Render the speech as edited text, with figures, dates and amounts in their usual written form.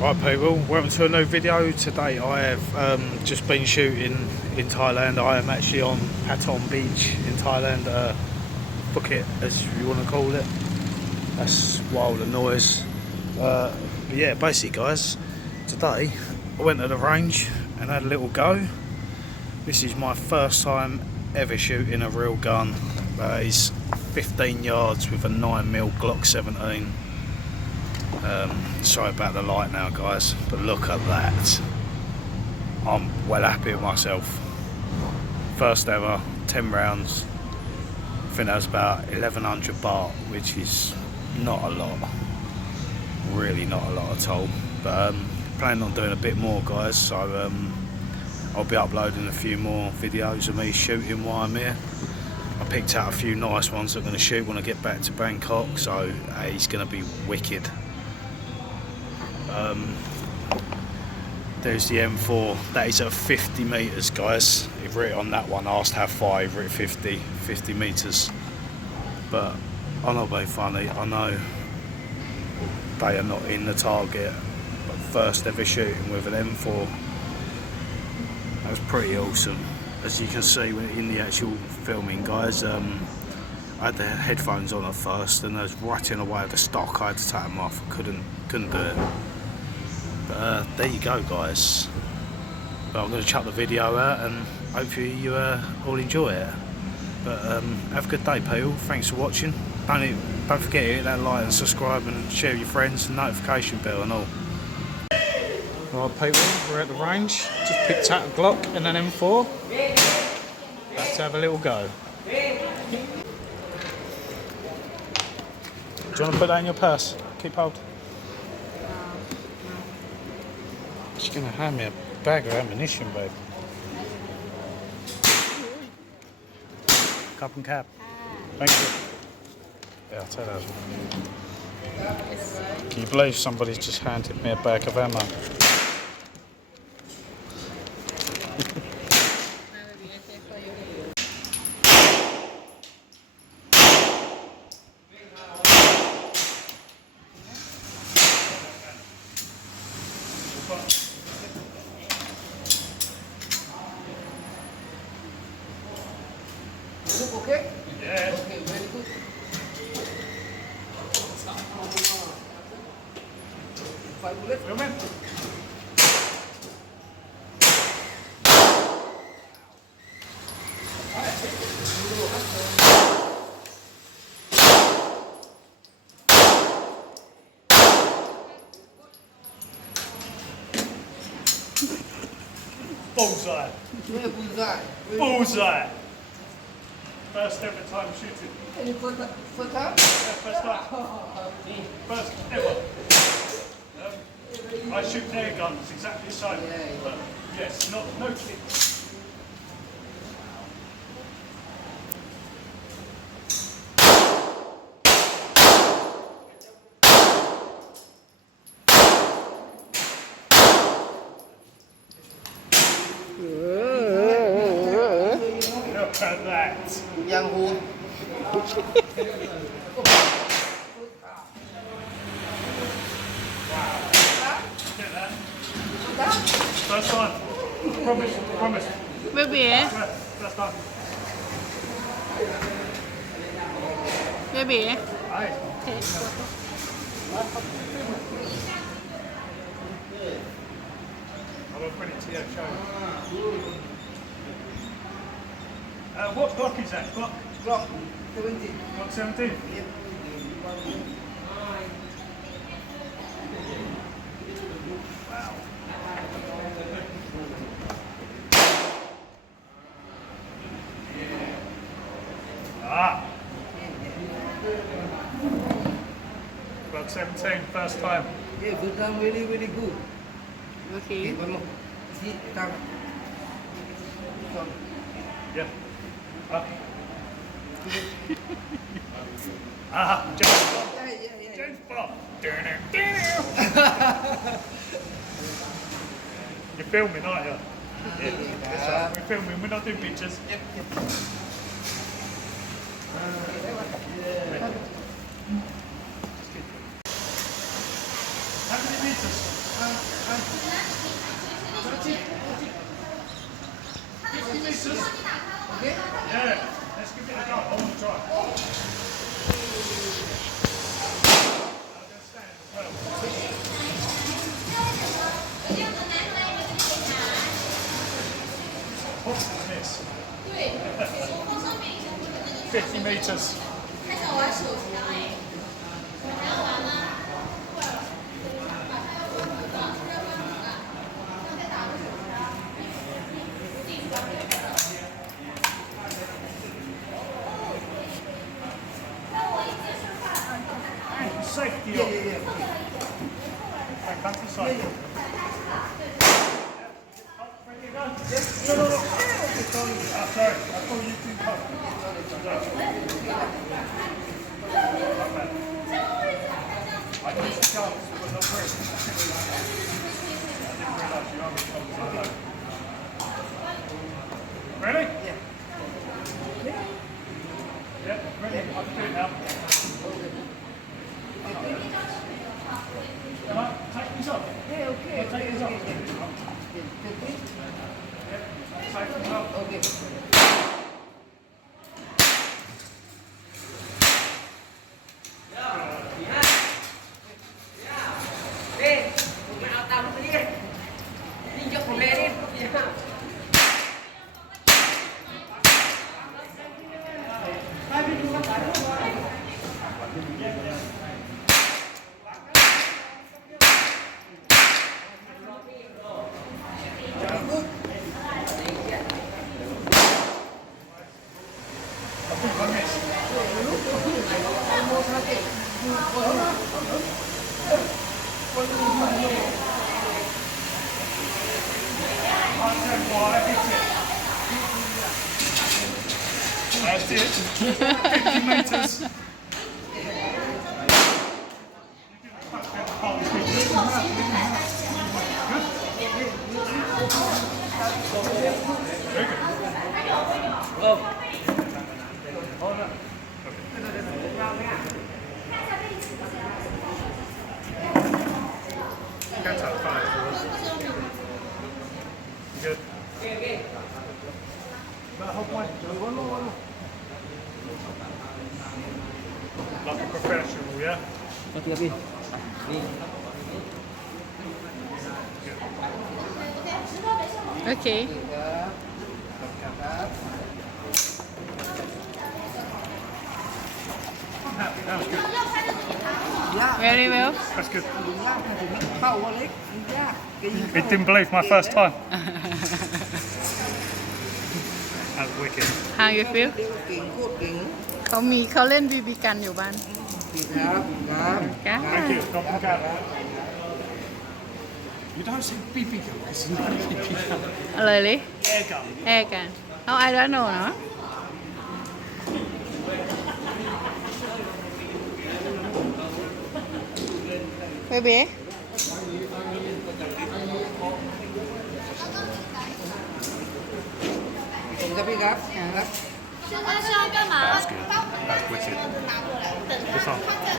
Right people, welcome to a new video. Today I have just been shooting in Thailand. I am actually on Patong Beach in Thailand, Phuket as you want to call it. That's wild and noise. But yeah, basically guys, today I went to the range and had a little go. This is my first time ever shooting a real gun. It's 15 yards with a 9mm glock17. Sorry about the light now guys, but look at that. I'm well happy with myself. First ever, 10 rounds. I think that was about 1100 baht, which is not a lot. Really not a lot at all. But planning on doing a bit more guys, so I'll be uploading a few more videos of me shooting while I'm here. I picked out a few nice ones I'm going to shoot when I get back to Bangkok, so it's going to be wicked. There's the M4, that is at 50 metres guys. You've written on that one, asked how far, you've written 50 metres. But I'm not being funny, I know they are not in the target, but first ever shooting with an M4. That was pretty awesome. As you can see in the actual filming guys, I had the headphones on at first and I was right in the way of the stock. I had to take them off, couldn't do it. But there you go guys. But I'm going to chuck the video out and hopefully you all enjoy it. But have a good day people, thanks for watching. Don't forget to hit that like and subscribe and share with your friends and notification bell and all. Right people, we're at the range, just picked out a Glock and an M4. Let's have a little go. Do you want to put that in your purse? Keep hold. She's going to hand me a bag of ammunition, babe. Cup and cap. Thank you. Yeah, I'll take that as well. Can you believe somebody's just handed me a bag of ammo? Okay? Yes. Okay, very good. 5 bullets. Filming. Bullseye. Yeah, bullseye. Bullseye. First ever time shooting. Any first time? Yeah, first time. First ever. I shoot air guns exactly the same. But yes, no kicks. Look at that. Young Hu. Get that. First time. Promise. Baby, First time. baby. Aye. I will put it to your show. What Glock is that? Glock? Glock 17. Glock 17? Yep. Wow. Ah! Glock 17, first time. Yeah, good time, really, really good. Okay. One more. See, tongue. Yeah. Up. Ah, James Bond. Yeah. James Bond. You're filming, aren't you? Yeah. That's right. We're filming. We're not doing pictures. Yep. How many meters? Okay? Yeah, let's give it a go. I want to try. Miss. 50 meters. Safety Yeah, on. yeah, yeah. Okay, back to the side. Yeah, Ready to go? Yes. No, no, no. Okay, sorry. Oh, sorry, I thought you did cover. I used the gloves, but not pressed. I didn't realise you already covered so low. Ready? Yeah. Yeah, ready. I can do it now. Come on, take these off. Yeah, okay. Take these off. Take these off. Okay. That's it. 50 metres. That's how far it was. Good. Like a professional, yeah? Okay. That was good. Very well. That's good. เข้าว่าเล็กมันยากปีน It didn't believe my first time. That was wicked. How you feel เก่งโคตรเก่ง เขาเล่นบีบีกันอยู่บ้าน ครับครับ จ้า Thank you. Got them cat. You don't say BB gun. It's not BB gun. อะไรเลย Air gun. แอร์กันเอา I don't know เนาะเบบี ผมครับพี่ครับครับ 现在是要干嘛？ That's good. That's wicked. This one.